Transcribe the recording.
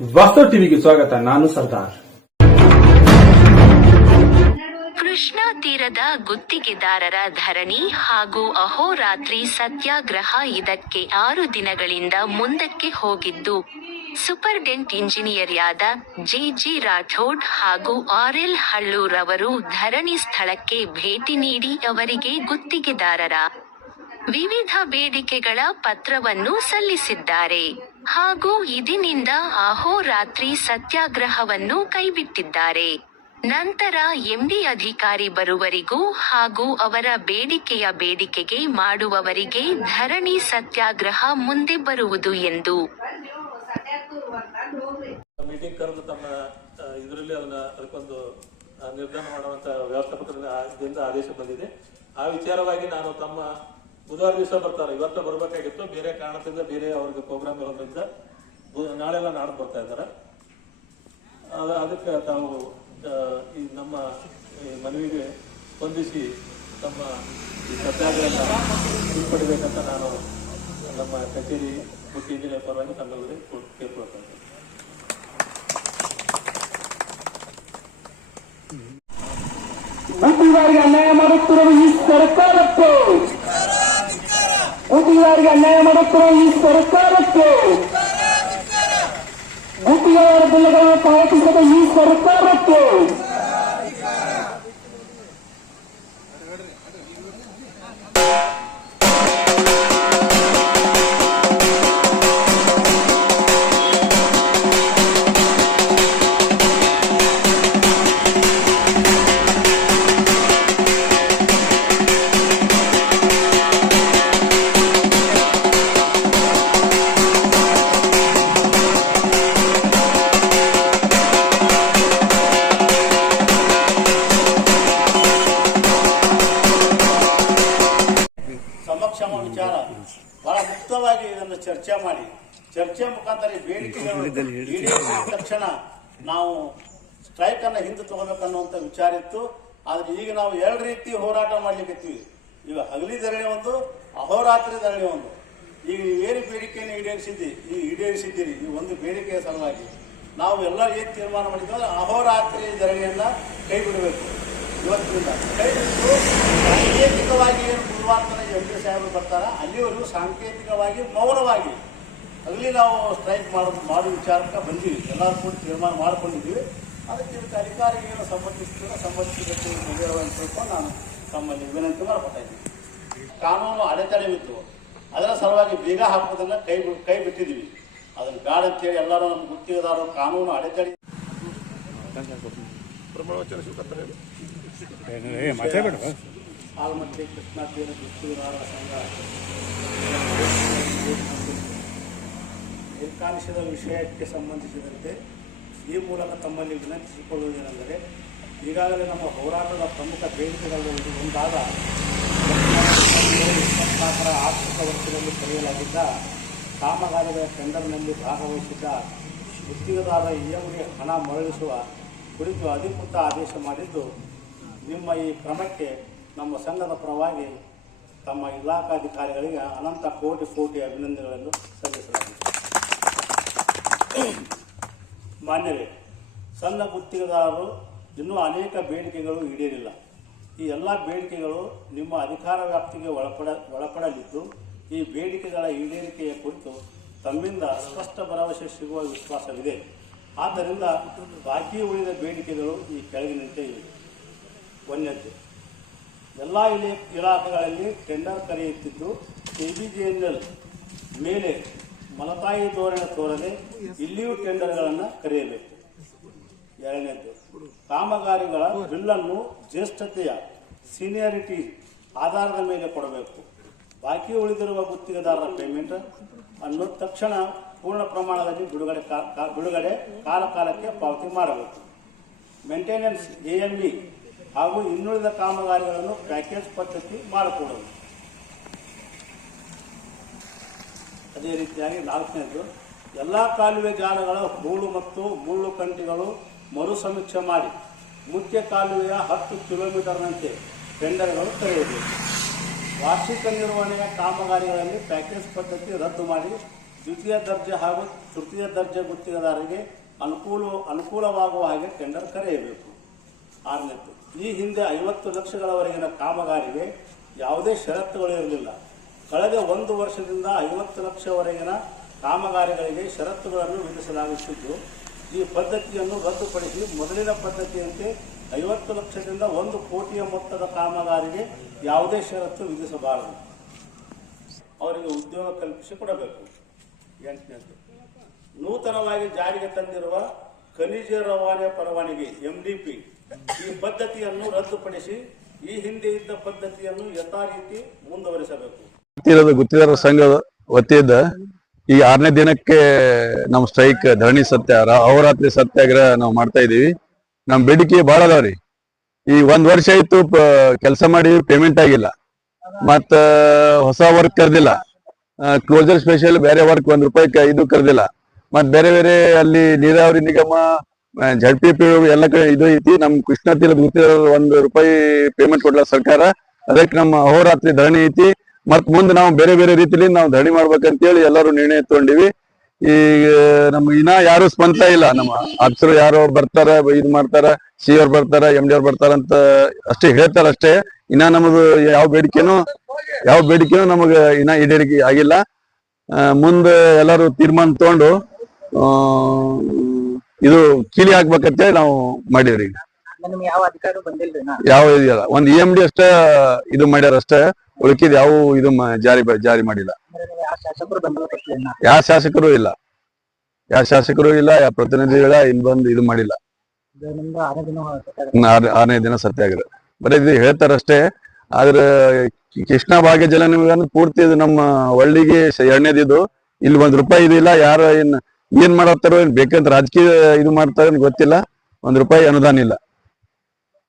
ವಾಸ್ತವ ಟಿವಿಗೆ ಸ್ವಾಗತ, ನಾನು ಸರ್ದಾರ್. ಕೃಷ್ಣಾ ತೀರದ ಗುತ್ತಿಗೆದಾರರ ಧರಣಿ ಹಾಗೂ ಅಹೋರಾತ್ರಿ ಸತ್ಯಾಗ್ರಹ ಇದಕ್ಕೆ ಆರು ದಿನಗಳಿಂದ ಮುಂದಕ್ಕೆ ಹೋಗಿದ್ದು, ಸೂಪರ್ಡೆಂಟ್ ಜಿ ಜಿ ರಾಠೋಡ್ ಹಾಗೂ ಆрел ಹಳ್ಳೂರ್ ಅವರು ಧರಣಿ ಸ್ಥಳಕ್ಕೆ ಭೇಟಿ ನೀಡಿ ಅವರಿಗೆ ಗುತ್ತಿಗೆದಾರರ ವಿವಿಧ ಬೇಡಿಕೆಗಳ ಪತ್ರವನ್ನು ಸಲ್ಲಿಸಿದ್ದಾರೆ ಹಾಗೂ ಇದಿನಿಂದ ಅಹೋರಾತ್ರಿ ಸತ್ಯಾಗ್ರಹವನ್ನು ಕೈಬಿಟ್ಟಿದ್ದಾರೆ. ನಂತರ ಎಂಡಿ ಅಧಿಕಾರಿ ಬರುವರಿಗೂ ಹಾಗೂ ಅವರ ಬೇಡಿಕೆಯ ಬೇಡಿಕೆಗೆ ಮಾಡುವವರಿಗೆ ಧರಣಿ ಸತ್ಯಾಗ್ರಹ ಮುಂದೆ ಬರುವುದು ಎಂದು. ನಿರ್ಧಾರ ಮಾಡುವಂತ ವ್ಯವಸ್ಥಾಪಕರಿಂದ ಆದೇಶ ಬಂದಿದೆ. ಆ ವಿಚಾರವಾಗಿ ನಾನು ತಮ್ಮ ಬುಧವಾರ ದಿವಸ ಬರ್ತಾರೆ. ಇವತ್ತು ಬರಬೇಕಾಗಿತ್ತು. ಬೇರೆ ಕಾರಣದಿಂದ ಬೇರೆ ಅವ್ರಿಗೆ ಪ್ರೋಗ್ರಾಮ್ ಇರೋದ್ರಿಂದ ನಾಳೆಲ್ಲ ನಾಡು ಬರ್ತಾ ಇದ್ದಾರೆ. ಅದ- ಅದಕ್ಕೆ ತಾವು ಈ ನಮ್ಮ ಮನವಿಗೆ ಸ್ಪಂದಿಸಿ ತಮ್ಮ ಈ ಸತ್ಯಾಗ್ರಹ ಹಿಂಪಡಿಬೇಕಂತ ನಾನು ನಮ್ಮ ಕಚೇರಿ ಮುಖ್ಯ ಇಂಜಿನಿಯರ್ ಪರವಾಗಿ ತಮ್ಮಲ್ಲಿ ಕೇಳ್ಕೊಳ್ತಾ ಇದ್ದೀನಿ ಅನ್ಯಾಯ ಮಾಡುತ್ತಿರುವ ಈ ಸರ್ಕಾರಕ್ಕೆ ಗುತ್ತಿಗೆದಾರಿಗೆ ಅನ್ಯಾಯ ಮಾಡುತ್ತಿರುವ ಈ ಸರ್ಕಾರಕ್ಕೆ ಗುತ್ತಿಗೆದಾರ ಬಿಲ್ಗಳನ್ನು ಪಾವತಿಸದ ಈ ಸರ್ಕಾರಕ್ಕೆ ಸಮಕ್ಷಮ ವಿಚಾರ. ಬಹಳ ಮುಕ್ತವಾಗಿ ಇದನ್ನು ಚರ್ಚೆ ಮಾಡಿ. ಚರ್ಚೆ ಮುಖಾಂತರ ಈ ಬೇಡಿಕೆಗಳು ಈಡೇರಿಸಿದ ತಕ್ಷಣ ನಾವು ಸ್ಟ್ರೈಕ್ ಅನ್ನ ಹಿಂದೆ ತಗೋಬೇಕನ್ನುವಂತ ವಿಚಾರ ಇತ್ತು. ಆದ್ರೆ ಈಗ ನಾವು ಎರಡು ರೀತಿ ಹೋರಾಟ ಮಾಡ್ಲಿಕ್ಕೆ ಈಗ ಹಗಲಿ ಧರಣಿ ಒಂದು ಅಹೋರಾತ್ರಿ ಧರಣಿ ಒಂದು. ಈಗ ಏನು ಬೇಡಿಕೆಯನ್ನು ಈಡೇರಿಸಿದ್ದಿ? ಈ ಈಡೇರಿಸಿದ್ದೀರಿ. ಈ ಒಂದು ಬೇಡಿಕೆಯ ಸಲುವಾಗಿ ನಾವು ಎಲ್ಲ ಏನು ತೀರ್ಮಾನ ಮಾಡಿದ್ವಿ ಅಂದ್ರೆ ಅಹೋರಾತ್ರಿ ಧರಣಿಯನ್ನ ಕೈ ಬಿಡಬೇಕು ಸಾಂಕೇತಿಕವಾಗಿ ಏನು ಬುಧವಾರ ತನಕ ಎಂ ಪಿ ಸಾಹೇಬರು ಬರ್ತಾರ ಅಲ್ಲಿವರೆಗೂ ಸಾಂಕೇತಿಕವಾಗಿ ಮೌನವಾಗಿ, ಅಲ್ಲಿ ನಾವು ಸ್ಟ್ರೈಕ್ ಮಾಡೋ ಮಾಡೋ ವಿಚಾರಕ್ಕೆ ಬಂದೀವಿ. ಎಲ್ಲರೂ ಕೂಡ ತೀರ್ಮಾನ ಮಾಡ್ಕೊಂಡಿದ್ದೀವಿ. ಅದಕ್ಕೆ ಇದಕ್ಕೆ ಅಧಿಕಾರಿಗಳು ಏನು ಸಂಬಂಧಿಸಿದ ತಿಳ್ಕೊಂಡು ನಾನು ತಮ್ಮಲ್ಲಿ ವಿನಂತಿ ಮಾಡ್ಕೊತಾ ಇದ್ದೀನಿ. ಕಾನೂನು ಅಡೆತಡೆವಿತ್ತು ಅದರ ಸಲುವಾಗಿ ಬೀಗ ಹಾಕೋದನ್ನ ಕೈ ಕೈ ಬಿಟ್ಟಿದ್ದೀವಿ. ಅದನ್ನು ಬೇಡ ಅಂತೇಳಿ ಎಲ್ಲರೂ ನಮ್ಮ ಗುತ್ತಿಗೆದಾರರು ಕಾನೂನು ಅಡೆತಡೆ ಗುತ್ತಿಗೆದಾರರ ಸಂಘ ಏಕಾಂಶದ ವಿಷಯಕ್ಕೆ ಸಂಬಂಧಿಸಿದಂತೆ ಈ ಮೂಲಕ ತಮ್ಮಲ್ಲಿ ವಿನಂತಿಸಿಕೊಳ್ಳುವುದೇನೆಂದರೆ, ಈಗಾಗಲೇ ನಮ್ಮ ಹೋರಾಟದ ಪ್ರಮುಖ ಬೇಡಿಕೆಗಳಲ್ಲಿ ಒಂದಾದ ಇಪ್ಪತ್ನಾಲ್ಕರ ಆರ್ಥಿಕ ವರ್ಷದಲ್ಲಿ ಕರೆಯಲಾಗಿದ್ದ ಕಾಮಗಾರಿಗಳ ಟೆಂಡರ್ನಲ್ಲಿ ಭಾಗವಹಿಸಿದ್ದ ಗುತ್ತಿಗೆದಾರರ ಇಎಂಗೆ ಹಣ ಮರಳಿಸುವ ಕುರಿತು ಅಧಿಕೃತ ಆದೇಶ ಮಾಡಿದ್ದು, ನಿಮ್ಮ ಈ ಕ್ರಮಕ್ಕೆ ನಮ್ಮ ಸಂಘದ ಪರವಾಗಿ ತಮ್ಮ ಇಲಾಖಾಧಿಕಾರಿಗಳಿಗೆ ಅನಂತ ಕೋಟಿ ಕೋಟಿ ಅಭಿನಂದನೆಗಳನ್ನು ಸಲ್ಲಿಸಲಾಗಿದೆ. ಮಾನ್ಯವೇ ಸಣ್ಣ ಗುತ್ತಿಗೆದಾರರು ಇನ್ನೂ ಅನೇಕ ಬೇಡಿಕೆಗಳು ಈಡೇರಿಲ್ಲ. ಈ ಎಲ್ಲ ಬೇಡಿಕೆಗಳು ನಿಮ್ಮ ಅಧಿಕಾರ ವ್ಯಾಪ್ತಿಗೆ ಒಳಪಡ, ಒಳಪಡಲಿದ್ದು, ಈ ಬೇಡಿಕೆಗಳ ಈಡೇರಿಕೆಯ ಕುರಿತು ತಮ್ಮಿಂದ ಸ್ಪಷ್ಟ ಭರವಸೆ ಸಿಗುವ ವಿಶ್ವಾಸವಿದೆ. ಆದ್ದರಿಂದ ಬಾಕಿ ಉಳಿದ ಬೇಡಿಕೆಗಳು ಈ ಕೆಳಗಿನಂತೆ ಇವೆ. ಒಂದನೇದ್ದು ಎಲ್ಲ ಇಲೆ ಇಲಾಖೆಗಳಲ್ಲಿ ಟೆಂಡರ್ ಕರೆಯುತ್ತಿದ್ದು ಎಲ್ ಮೇಲೆ ಮಲತಾಯಿ ಧೋರಣೆ ತೋರದೆ ಇಲ್ಲಿಯೂ ಟೆಂಡರ್ಗಳನ್ನು ಕರೆಯಬೇಕು. ಎರಡನೇದ್ದು ಕಾಮಗಾರಿಗಳ ಬಿಲ್ಲನ್ನು ಜ್ಯೇಷ್ಠತೆಯ ಸೀನಿಯರಿಟಿ ಆಧಾರದ ಮೇಲೆ ಕೊಡಬೇಕು. ಬಾಕಿ ಉಳಿದಿರುವ ಗುತ್ತಿಗೆದಾರರ ಪೇಮೆಂಟ್ ಅನ್ನು ತಕ್ಷಣ ಪೂರ್ಣ ಪ್ರಮಾಣದಲ್ಲಿ ಬಿಡುಗಡೆ ಬಿಡುಗಡೆ ಕಾಲಕಾಲಕ್ಕೆ ಪಾವತಿ ಮಾಡಬೇಕು. ಮೇಂಟೆನೆನ್ಸ್ ಬಿ ಹಾಗೂ ಇನ್ನುಳಿದ ಕಾಮಗಾರಿಗಳನ್ನು ಪ್ಯಾಕೇಜ್ ಪದ್ಧತಿ ಮಾಡಿಕೊಡೋದು. ಅದೇ ರೀತಿಯಾಗಿ ನಾಲ್ಕನೇದು, ಎಲ್ಲ ಕಾಲುವೆ ಜಾಲಗಳ ಹೂಳು ಮತ್ತು ಮುಳ್ಳು ಕಂಟಿಗಳು ಮರು ಸಮೀಕ್ಷೆ ಮಾಡಿ ಮುಖ್ಯ ಕಾಲುವೆಯ ಹತ್ತು ಕಿಲೋಮೀಟರ್ನಂತೆ ಟೆಂಡರ್ಗಳು ಕರೆಯಬೇಕು ವಾರ್ಷಿಕ ನಿರ್ವಹಣೆಯ ಕಾಮಗಾರಿಗಳಲ್ಲಿ ಪ್ಯಾಕೇಜ್ ಪದ್ಧತಿ ರದ್ದು ಮಾಡಿ ದ್ವಿತೀಯ ದರ್ಜೆ ಹಾಗೂ ತೃತೀಯ ದರ್ಜೆ ಗುತ್ತಿಗೆದಾರರಿಗೆ ಅನುಕೂಲ, ಅನುಕೂಲವಾಗುವ ಹಾಗೆ ಟೆಂಡರ್ ಕರೆಯಬೇಕು. ಆರನೇದ್ದು ಈ ಹಿಂದೆ ಐವತ್ತು ಲಕ್ಷಗಳವರೆಗಿನ ಕಾಮಗಾರಿಗೆ ಯಾವುದೇ ಷರತ್ತುಗಳು ಇರಲಿಲ್ಲ. ಕಳೆದ ಒಂದು ವರ್ಷದಿಂದ ಐವತ್ತು ಲಕ್ಷವರೆಗಿನ ಕಾಮಗಾರಿಗಳಿಗೆ ಷರತ್ತುಗಳನ್ನು ವಿಧಿಸಲಾಗುತ್ತಿದ್ದು, ಈ ಪದ್ಧತಿಯನ್ನು ರದ್ದುಪಡಿಸಿ ಮೊದಲಿನ ಪದ್ಧತಿಯಂತೆ ಐವತ್ತು ಲಕ್ಷದಿಂದ ಒಂದು ಕೋಟಿಯ ಮೊತ್ತದ ಕಾಮಗಾರಿಗೆ ಯಾವುದೇ ಷರತ್ತು ವಿಧಿಸಬಾರದು. ಅವರಿಗೆ ಉದ್ಯೋಗ ಕಲ್ಪಿಸಿ ಕೊಡಬೇಕು. ಎಂಟನೇದು. ನೂತನವಾಗಿ ಜಾರಿಗೆ ತಂದಿರುವ ಖನಿಜ ರವಾನೆ ಪರವಾನಿಗೆ ಎಂಡಿಪಿ ಈ ಪದ್ಧತಿಯನ್ನು ರದ್ದುಪಡಿಸಿ ಈ ಹಿಂದೆ ಇದ್ದ ಪದ್ಧತಿಯನ್ನು ಯಥಾರೀತಿ ಮುಂದುವರಿಸಬೇಕು. ಗೊತ್ತಿರೋದು ಗುತ್ತಿದಾರರ ಸಂಘದ ವತಿಯಿಂದ ಈ ಆರನೇ ದಿನಕ್ಕೆ ನಮ್ಮ ಸ್ಟ್ರೈಕ್ ಧರಣಿ ಸತ್ಯಾಗ್ರಹ ಅವರಾತ್ರಿ ಸತ್ಯಾಗ್ರಹ ನಾವು ಮಾಡ್ತಾ ಇದೀವಿ ನಮ್ ಬೇಡಿಕೆ ಬಹಳ ಅದಾವ್ರಿ ಈ ಒಂದ್ ವರ್ಷ ಆಯ್ತು ಕೆಲಸ ಮಾಡಿ ಪೇಮೆಂಟ್ ಆಗಿಲ್ಲ. ಮತ್ತ ಹೊಸ ವರ್ಕ್ ಕರ್ದಿಲ್ಲ. ಕ್ಲೋಸರ್ ಸ್ಪೆಷಲ್ ಬೇರೆ ವರ್ಕ್ ಒಂದ್ ರೂಪಾಯಿ ಇದು ಕರೆದಿಲ್ಲ. ಮತ್ ಬೇರೆ ಬೇರೆ ಅಲ್ಲಿ ನೀರಾವರಿ ನಿಗಮ ಜಡ್ ಪಿ ಪಿ ಎಲ್ಲ ಕಡೆ ಇದು ಐತಿ. ನಮ್ ಕೃಷ್ಣ ತೀರದ ಒಂದು ಒಂದ್ ರೂಪಾಯಿ ಪೇಮೆಂಟ್ ಕೊಡ್ಲ ಸರ್ಕಾರ. ಅದಕ್ಕೆ ನಮ್ಮ ಅಹೋರಾತ್ರಿ ಧರಣಿ ಐತಿ. ಮತ್ ಮುಂದೆ ನಾವು ಬೇರೆ ಬೇರೆ ರೀತಿಲಿ ನಾವು ಧರಣಿ ಮಾಡ್ಬೇಕಂತೇಳಿ ಎಲ್ಲರೂ ನಿರ್ಣಯ ತಗೊಂಡಿವಿ ಈಗ ನಮ್ ಇನ್ನ ಯಾರು ಸ್ಪಂದ ಇಲ್ಲ. ನಮ್ಮ ಆಫೀಸರ್ ಯಾರೋ ಬರ್ತಾರ, ಇದ್ ಮಾಡ್ತಾರ, ಸಿ ಅವ್ರು ಬರ್ತಾರ, ಎಂ ಡಿ ಅವ್ರು ಬರ್ತಾರ ಅಂತ ಅಷ್ಟೇ ಹೇಳ್ತಾರ ಅಷ್ಟೇ ಇನ್ನ ನಮ್ಮದು ಯಾವ ಬೇಡಿಕೆನೂ ಯಾವ ಬೇಡಿಕೆಯೂ ನಮಗ ಇನ್ನ ಈಡೇರಿಕೆ ಆಗಿಲ್ಲ. ಮುಂದೆ ಎಲ್ಲರೂ ತೀರ್ಮಾನ ತಗೊಂಡು ಇದು ಕೀಲಿ ಹಾಕ್ಬೇಕಂತ ನಾವು ಮಾಡಿದ್ರಿ ಈಗ. ಯಾವ ಇದೆಯಲ್ಲ ಒಂದ್ ಇ ಎಂ ಡಿ ಅಷ್ಟೇ ಇದು ಮಾಡ್ಯಾರ ಅಷ್ಟೇ. ಉಳ್ಕಿದ್ ಯಾವ ಇದು ಜಾರಿ ಜಾರಿ ಮಾಡಿಲ್ಲ. ಯಾವ ಶಾಸಕರು ಇಲ್ಲ. ಯಾವ ಶಾಸಕರು ಇಲ್ಲ ಯಾವ ಪ್ರತಿನಿಧಿಗಳ ಇಲ್ಲಿ ಬಂದು ಇದು ಮಾಡಿಲ್ಲ. ಇದು ನಿಮ್ದು ಆರನೇ ದಿನ ಸತ್ಯ ಆಗಿದೆ ಆರ್- ಆರನೇ ದಿನ ಸತ್ಯಾಗ್ರಹ ಬರೀ ಇದು ಹೇಳ್ತಾರಷ್ಟೇ. ಆದ್ರೆ ಕೃಷ್ಣ ಭಾಗ್ಯ ಜಲ ನಿಮ್ಗೆ ಪೂರ್ತಿ ಇದು ನಮ್ಮ ಹಳ್ಳಿಗೆ ಎರಡನೇದಿದು ಇಲ್ಲಿ ಒಂದ್ ರೂಪಾಯಿ ಇದಿಲ್ಲ ಯಾರು ಏನ್ ಏನ್ ಮಾಡತ್ತಾರೋ ಏನ್ ಬೇಕಂತ ರಾಜಕೀಯ ಇದು ಮಾಡ್ತಾರೋ ಗೊತ್ತಿಲ್ಲ. ಒಂದ್ ರೂಪಾಯಿ ಅನುದಾನ ಇಲ್ಲ.